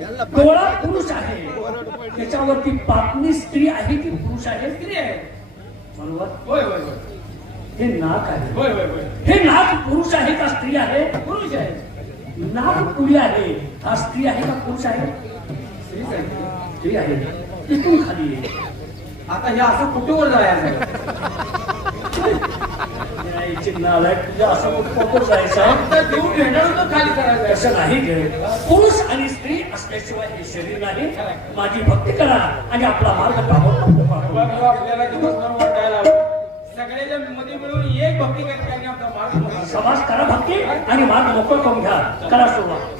डोळा पुरुष आहे, त्याच्यावरती पापणी स्त्री आहे की पुरुष आहे? स्त्री आहे. बरोबर. होय होय होय. हे नाक आहे. होय होय होय. हे नाक पुरुष आहे का स्त्री आहे? पुरुष आहे. नाक पुढे आहे, हा स्त्री आहे का पुरुष आहे? स्त्रीच आहे. स्त्री आहे. इथून खाली आहे. आता हे असं कुठेवर जायचं? चिन्हालय तुझ्या असं कुठं जायचं? तर देऊन भेटायला तर खाली करायचं. असं नाही गे. पुरुष आणि स्त्री असल्याशिवाय हे शरीर नाही. माझी भक्ती करा आणि आपला मार्ग बाबा आपल्याला दिवसभर वाटायला हवं. सगळ्याच्या मध्ये मिळून एक भक्ती करते आणि आपला मार्ग समाज करा भक्ती आणि मार्ग मोकळ करून घ्या. करा सुरुवात.